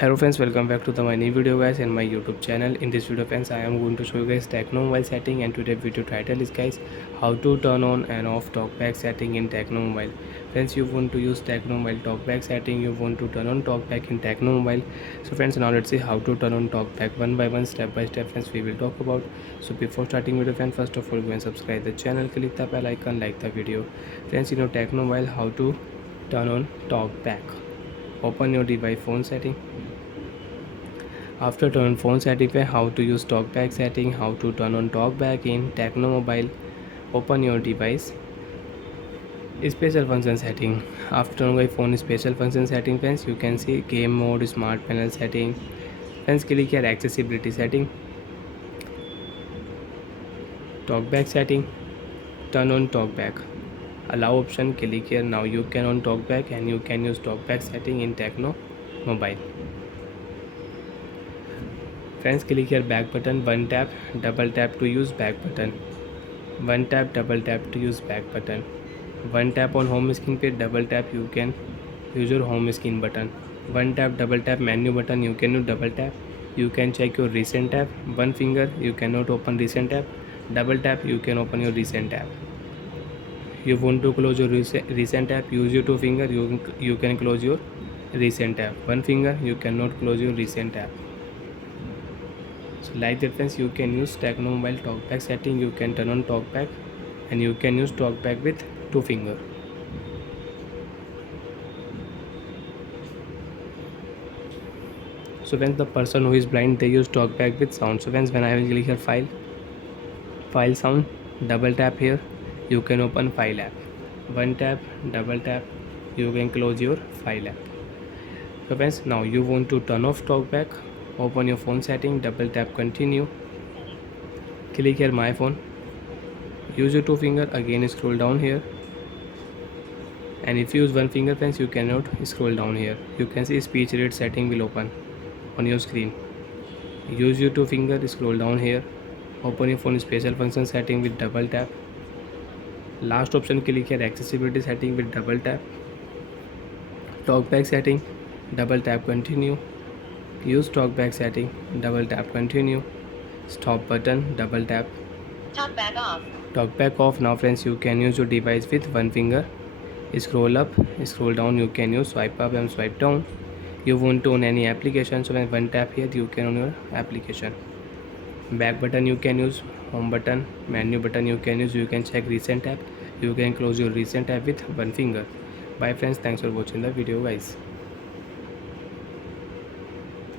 Hello friends, welcome back to my new video guys and my YouTube channel. In this video friends, I am going to show you guys Tecno mobile setting, and today video title is guys how to turn on and off talkback setting in Tecno mobile. Friends, you want to use Tecno mobile talkback setting, you want to turn on talkback in Tecno mobile. So friends, now let's see how to turn on talkback one by one, step by step friends we will talk about. So before starting video friends, first of all go and subscribe the channel, click the bell icon, like the video. Friends, you know Tecno mobile how to turn on talkback. Open your device phone setting. After turn on phone setting, how to use talkback setting, how to turn on talkback in Tecno mobile. Open your device special function setting. After turn on phone special function setting friends, you can see game mode, smart panel setting. Friends, click here accessibility setting, talkback setting, turn on talkback. Allow option, click here. Now you can on talkback and you can use talkback setting in Tecno mobile. Friends, click here back button, one tap, double tap to use back button. One tap, double tap to use back button. One tap on home screen पे double tap you can use your home screen button. One tap, double tap menu button you can use double tap. You can check your recent tab. One finger you cannot open recent tab. Double tap you can open your recent tab. You want to close your recent tab, use your two finger, you can close your recent tab. One finger you cannot close your recent tab. So like that friends, you can use Tecno mobile talkback setting. You can turn on talkback and you can use talkback with two finger. So when the person who is blind, they use talkback with sound. So when I will click here file sound, double tap here, you can open file app. One tap, double tap, you can close your file app. So friends, now you want to turn off talkback. Open your phone setting, double tap continue, click here my phone, use your two finger, again scroll down here, and if you use one finger friends, you cannot scroll down here. You can see speech rate setting will open on your screen. Use your two finger, scroll down here, open your phone special function setting with double tap. Last option, click here accessibility setting with double tap. Talkback setting, double tap continue, use talkback setting, double tap continue, stop button, double tap, talkback off. Talkback off. Now friends, you can use your device with one finger, scroll up, scroll down, you can use swipe up and swipe down. You want to own any application, so when one tap here you can own your application. Back button you can use, home button, menu button you can use, you can check recent tab, you can close your recent tab with one finger. Bye friends, thanks for watching the video guys.